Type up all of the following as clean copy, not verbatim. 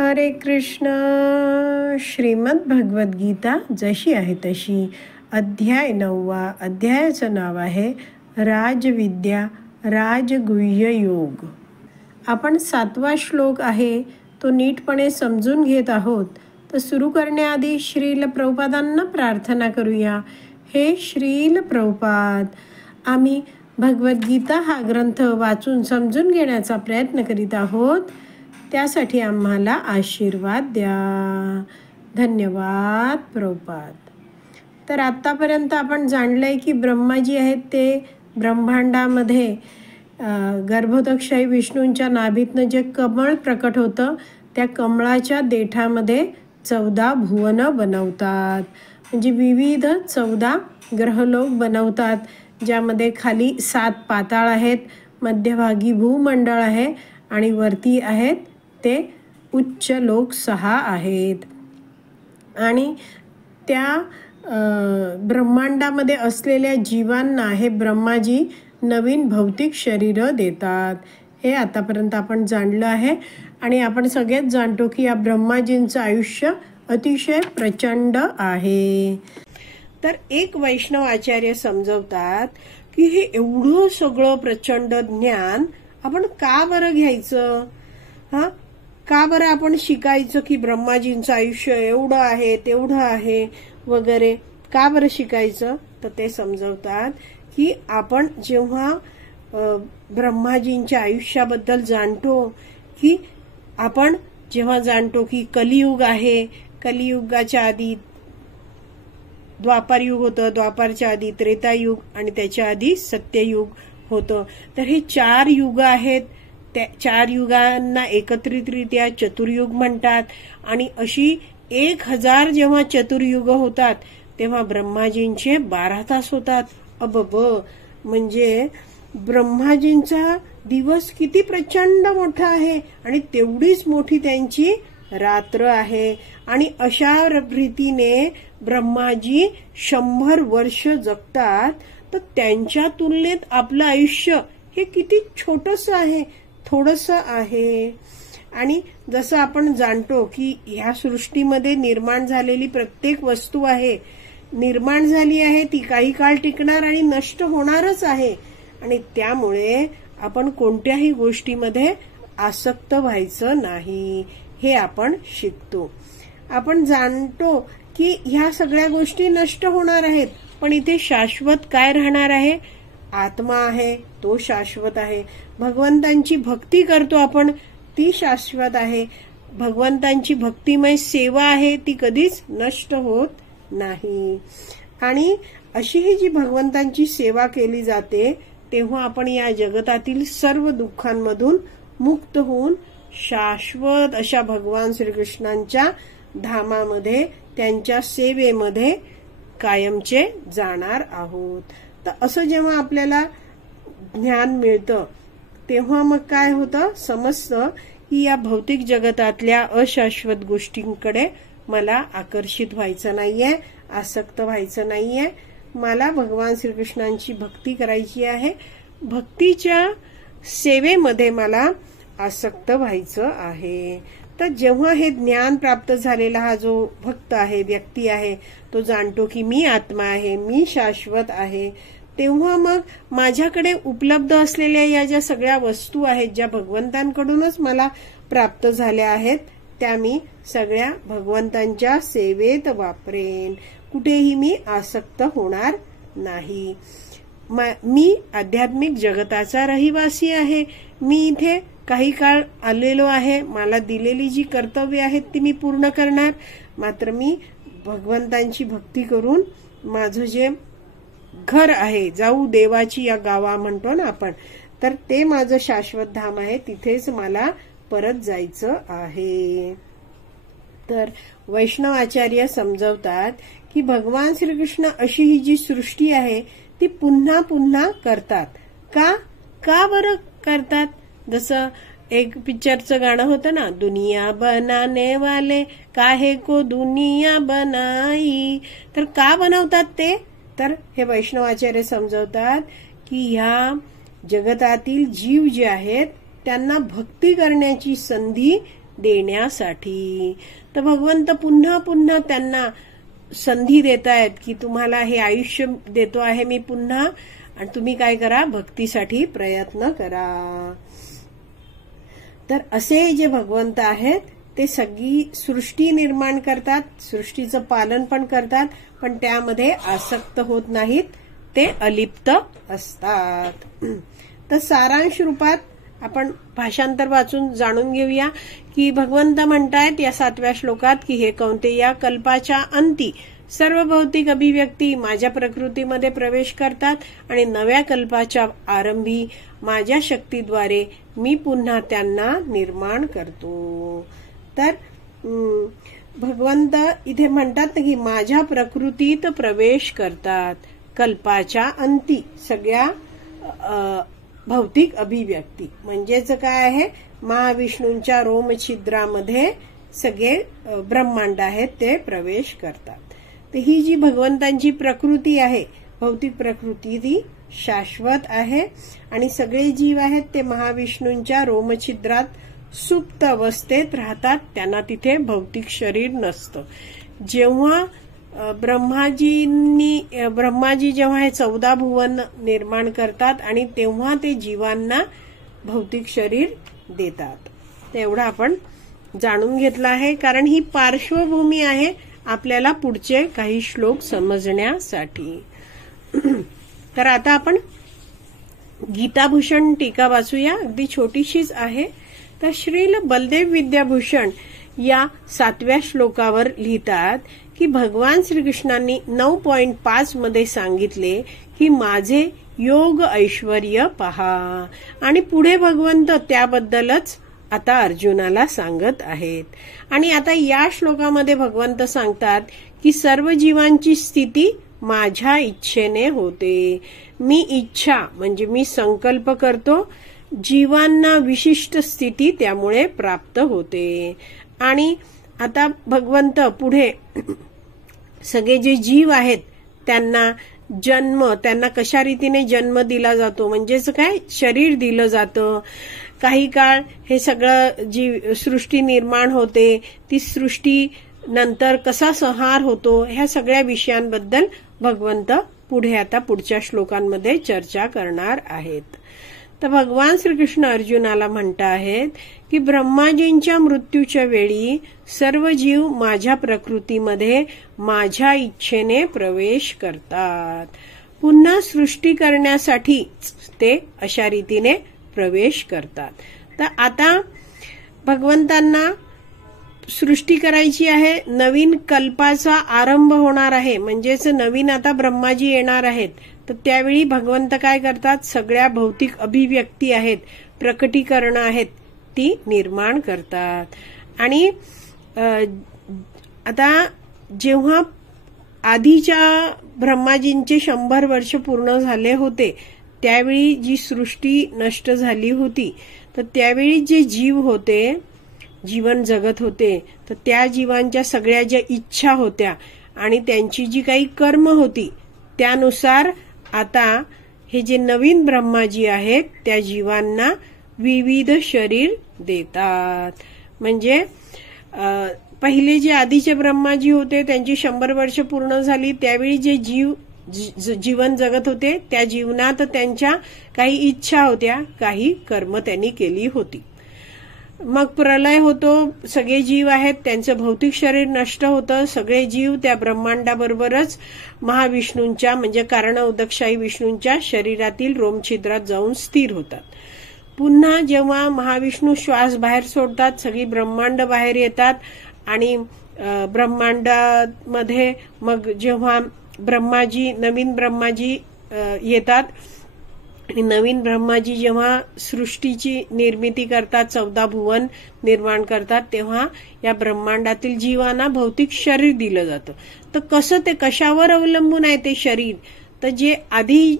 हरे कृष्ण. श्रीमद भगवद गीता जशी आहे तशी, अध्याय 9. अध्यायाचं नाव आहे राजविद्या राजगुह्य योग. आपण 7वा श्लोक आहे तो नीटपणे समजून घेत आहोत. तर सुरू करण्याआधी श्रील प्रभुपादांना प्रार्थना करूया. हे श्रील प्रभुपाद, आम्ही भगवद्गीता हा ग्रंथ वाचून समजून घेण्याचा प्रयत्न करीत आहोत. त्यासाठी आम्हाला आशीर्वाद द्या. धन्यवाद प्रभुपाद. तर आत्तापर्यंत आपण जाणलंय की ब्रह्माजी आहेत ते ब्रह्मांडामध्ये गर्भोदकशाही विष्णूंच्या नाभीतनं जे कमळ प्रकट होतं त्या कमळाच्या देठामध्ये 14 भुवनं बनवतात. म्हणजे विविध 14 ग्रहलोक बनवतात, ज्यामध्ये खाली 7 पाताळ आहेत, मध्यभागी भूमंडळ आहे आणि वरती आहेत ते उच्च लोक 6 आहेत. आणि त्या ब्रह्मांडामध्ये असलेल्या जीवांना हे ब्रह्माजी नवीन भौतिक शरीरं देतात. हे आतापर्यंत आपण जाणलं आहे. आणि आपण सगळेच जाणतो की या ब्रह्माजींचं आयुष्य अतिशय प्रचंड आहे. तर एक वैष्णव आचार्य समजवतात की हे एवढं सगळं प्रचंड ज्ञान आपण का बरं घ्यायचं, का बरं आपण शिकायचं की ब्रह्माजींचं आयुष्य एवढं आहे तेवढं आहे वगैरे, का बरं शिकायचं. तर ते समजवतात की आपण जेव्हा ब्रह्माजींच्या आयुष्याबद्दल जाणतो, की आपण जेव्हा जाणतो की कलियुग आहे, कलियुगाच्या आधी द्वापार युग होतं, द्वापारच्या आधी त्रेतायुग आणि त्याच्या आधी सत्ययुग होतं. तर हे 4 युग आहेत. त्या 4 युगांना एकत्रितरित्या चतुर्युग म्हणतात. आणि अशी 1000 जेव्हा चतुर्युग होतात तेव्हा ब्रह्माजींचे 12 तास होतात. म्हणजे ब्रह्माजींचा दिवस किती प्रचंड मोठा आहे आणि तेवढीच मोठी त्यांची रात्र आहे. आणि अशा रीतीने ब्रह्माजी 100 वर्ष जगतात. तर त्यांच्या तुलनेत आपलं आयुष्य हे किती छोटंसं आहे, थोडंसं आहे. आणि जसं आपण जाणतो की ह्या सृष्टीमध्ये निर्माण झालेली प्रत्येक वस्तू आहे, निर्माण झाली आहे ती काही काळ टिकणार आणि नष्ट होणारच आहे. आणि त्यामुळे आपण कोणत्याही गोष्टीमध्ये आसक्त व्हायचं नाही, हे आपण शिकतो. आपण जाणतो की ह्या सगळ्या गोष्टी नष्ट होणार आहेत, पण इथे शाश्वत काय राहणार आहे? आत्मा आहे, तो शाश्वत आहे. भगवंतांची भक्ती करतो आपण, ती शाश्वत आहे. भगवंतांची भक्तिमय सेवा आहे, ती कधीच नष्ट होत नाही. आणि अशी ही जी भगवंतांची सेवा केली जाते तेव्हा आपण या जगतातील सर्व दुःखांमधून मुक्त होऊन शाश्वत अशा भगवान श्रीकृष्णांच्या धामामध्ये, त्यांच्या सेवेमध्ये कायमचे जाणार आहोत. तर असं जेव्हा आपल्याला ज्ञान मिळतं तेव्हा मग काय होतं, समजतं की या भौतिक जगतातल्या अशाश्वत गोष्टींकडे मला आकर्षित व्हायचं नाहीये, आसक्त व्हायचं नाहीये. मला भगवान श्रीकृष्णांची भक्ती करायची आहे, भक्तीच्या सेवेमध्ये मला आसक्त व्हायचं आहे. तर जेव्हा हे ज्ञान प्राप्त झालेला हा जो भक्त आहे, व्यक्ती आहे, तो जाणतो की मी आत्मा आहे, मी शाश्वत आहे, तेव्हा मग माझ्याकडे उपलब्ध असलेल्या या ज्या सगळ्या वस्तू आहेत, ज्या भगवंतांकडूनच मला प्राप्त झाल्या आहेत, त्या मी सगळ्या भगवंतांच्या सेवेत वापरेन. कुठेही मी आसक्त होणार नाही. मी आध्यात्मिक जगताचा रहिवासी आहे. मी इथे काही काळ आलेलो आहे. मला दिलेली जी कर्तव्य आहेत ती मी पूर्ण करणार. मात्र मी भगवंतांची भक्ती करून माझं जे घर आहे, जाऊ देवाची या गावा म्हणतो ना आपण, तर ते माझं शाश्वत धाम आहे, तिथेच मला परत जायचं आहे. तर वैष्णव आचार्य समजवतात की भगवान श्रीकृष्ण अशी ही जी सृष्टी आहे ती पुन्हा पुन्हा करतात. का बरं करतात? जसं एक पिक्चरचं गाणं होतं ना, दुनिया बनाने वाले काहे को दुनिया बनाई. तर का बनवतात ते? तर हे वैष्णवाचार्य समजवतात की ह्या जगतातील जीव जे आहेत त्यांना भक्ती करण्याची संधी देण्यासाठी. तर भगवंत पुन्हा पुन्हा त्यांना संधी देत आहेत की तुम्हाला हे आयुष्य देतो आहे मी पुन्हा, आणि तुम्ही काय करा, भक्तीसाठी प्रयत्न करा. तर असे जे भगवंत आहेत ते सगळी सृष्टी निर्माण करतात, सृष्टीचं पालन पण करतात, पण त्यामध्ये आसक्त होत नाहीत, ते अलिप्त असतात. तर सारांश रूपात आपण भाषांतर वाचून जाणून घेऊया की भगवंत म्हणतायत या 7व्या श्लोकात की हे कौंतेया, कल्पाच्या अंती सर्व भौतिक अभिव्यक्ती माझ्या प्रकृतीमध्ये प्रवेश करतात आणि नव्या कल्पाच्या आरंभी माझ्या शक्तीद्वारे मी पुन्हा त्यांना निर्माण करतो. तर भगवंत इथे म्हणतात की माझ्या प्रकृतीत प्रवेश करतात कल्पाच्या अंती सगळ्या भौतिक अभिव्यक्ती. म्हणजेच काय आहे, महाविष्णूंच्या रोमछिद्रामध्ये सगळे ब्रह्मांड आहेत ते प्रवेश करतात. तर ही जी भगवंतांची प्रकृती आहे, भौतिक प्रकृती, ती शाश्वत आहे आणि सगळे जीव आहेत ते महाविष्णूंच्या रोमछिद्रात सुप्त अवस्थेत राहतात, त्यांना तिथे भौतिक शरीर नसतं. जेव्हा ब्रह्माजी जेव्हा हे 14 भुवन निर्माण करतात आणि तेव्हा ते जीवांना भौतिक शरीर देतात. तेवढं आपण जाणून घेतलं आहे, कारण ही पार्श्वभूमी आहे आपल्याला पुढचे काही श्लोक समजण्यासाठी. तर आता आपण गीताभूषण टीका वाचूया, अगदी छोटीशीच आहे. तर श्रील बलदेव विद्याभूषण या 7व्या श्लोकावर लिहितात की भगवान श्रीकृष्णांनी 9.5 मध्ये सांगितले की माझे योग ऐश्वर्य पहा, आणि पुढे भगवंत त्याबद्दलच आता अर्जुनाला सांगत आहेत. आणि आता या श्लोकामध्ये भगवंत सांगतात की सर्व जीवांची स्थिती माझ्या इच्छेने होते. मी इच्छा म्हणजे मी संकल्प करतो, जीवांना विशिष्ट स्थिती त्यामुळे प्राप्त होते. आणि आता भगवंत पुढे सगळे जे जीव आहेत त्यांना कशा रीतीने जन्म दिला जातो, म्हणजेच काय, शरीर दिलं जातं. काही काळ हे सगळं जी सृष्टी निर्माण होते, ती सृष्टी नंतर कसा संहार होतो, ह्या सगळ्या विषयांबद्दल भगवंत पुढे आता पुढच्या श्लोकांमध्ये चर्चा करणार आहेत. तर भगवान श्रीकृष्ण अर्जुनाला म्हणत आहेत की ब्रह्माजींच्या मृत्यूच्या वेळी सर्व जीव माझ्या प्रकृतीमध्ये माझ्या इच्छेने प्रवेश करतात. पुन्हा सृष्टी करण्यासाठी ते अशा रीतीने प्रवेश करतात. तर आता भगवंतांना सृष्टी करायची आहे, नवीन कल्पाचा आरंभ होणार आहे, म्हणजेच नवीन आता ब्रह्माजी येणार आहेत. तर त्यावेळी भगवंत काय करतात, सगळ्या भौतिक अभिव्यक्ती आहेत, प्रकटीकरण आहेत, ती निर्माण करतात. आणि आता जेव्हा आधीच्या ब्रह्माजींचे 100 वर्ष पूर्ण झाले होते, त्यावेळी जी सृष्टी नष्ट झाली होती, तर त्यावेळी जे जीव होते, जीवन जगत होते, तर त्या जीवांच्या सगळ्या ज्या इच्छा होत्या आणि त्यांची जी काही कर्म होती त्यानुसार आता हे जे नवीन ब्रह्माजी आहेत त्या जीवांना विविध शरीर देतात. म्हणजे पहिले जे आधीचे ब्रह्माजी होते त्यांची 100 वर्ष पूर्ण झाली, त्यावेळी जे जीवन जगत होते त्या जीवनात त्यांच्या काही इच्छा होत्या, काही कर्म त्यांनी केली होती. मग प्रलय होतो, सगळे जीव आहेत त्यांचं भौतिक शरीर नष्ट होतं, सगळे जीव त्या ब्रह्मांडाबरोबरच महाविष्णूंच्या म्हणजे कारण उदकशाही विष्णूंच्या शरीरातील रोमछिद्रात जाऊन स्थिर होतात. पुन्हा जेव्हा महाविष्णू श्वास बाहेर सोडतात, सगळी ब्रह्मांड बाहेर येतात आणि ब्रह्मांडामध्ये मग जेव्हा नवीन ब्रह्माजी येतात आणि नवीन ब्रह्माजी जेव्हा सृष्टीची निर्मिती करतात, 14 भुवन निर्माण करतात, तेव्हा या ब्रह्मांडातील जीवांना भौतिक शरीर दिलं जातं. तर कसं, ते कशावर अवलंबून आहे ते शरीर, तर जे आधी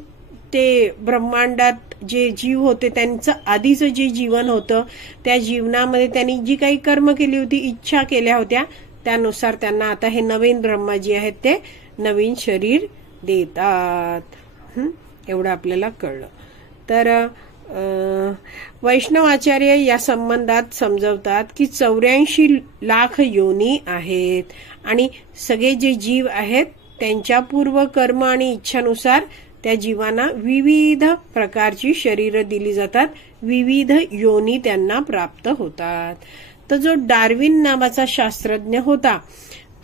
ते ब्रह्मांडात जे जीव होते त्यांचं आधीचं जे जीवन होतं त्या जीवनामध्ये त्यांनी जी काही कर्म केली होती, इच्छा केल्या होत्या, त्यानुसार त्यांना आता हे नवीन ब्रह्माजी आहेत ते नवीन शरीर देतात. एवढं आपल्याला कळलं. तर वैष्णवाचार्य या संबंधात समजवतात की 84 लाख योनी आहेत आणि सगळे जे जीव आहेत त्यांच्या पूर्व कर्म आणि इच्छानुसार त्या जीवांना विविध प्रकारची शरीर दिली जातात, विविध योनी त्यांना प्राप्त होतात. तर जो डार्विन नावाचा शास्त्रज्ञ होता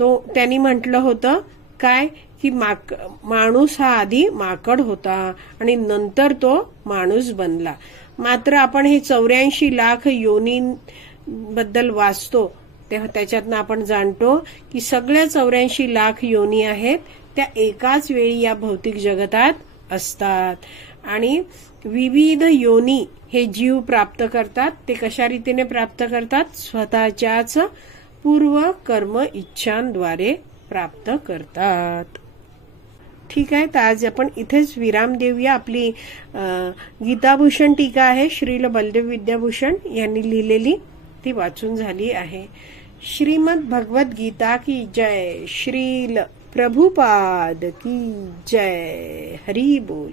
त्यांनी म्हटलं होतं काय की माणूस हा आधी माकड होता आणि नंतर तो माणूस बनला. मात्र आपण हे 84 लाख योनींबद्दल वाचतो तेव्हा त्याच्यातनं आपण जाणतो की सगळ्या 84 लाख योनी आहेत त्या एकाच वेळी या भौतिक जगतात असतात आणि विविध योनी हे जीव प्राप्त करतात. ते कशा रीतीने प्राप्त करतात? स्वतःच्याच पूर्व कर्म इच्छांद्वारे प्राप्त करतात. ठीक आहे, तर आज आपण इथेच विराम देऊया. आपली गीताभूषण टीका आहे श्रील बलदेव विद्याभूषण यांनी लिहिलेली, ती वाचून झाली आहे. श्रीमद भगवत गीता की जय. श्रील प्रभुपाद की जय. हरी बोल.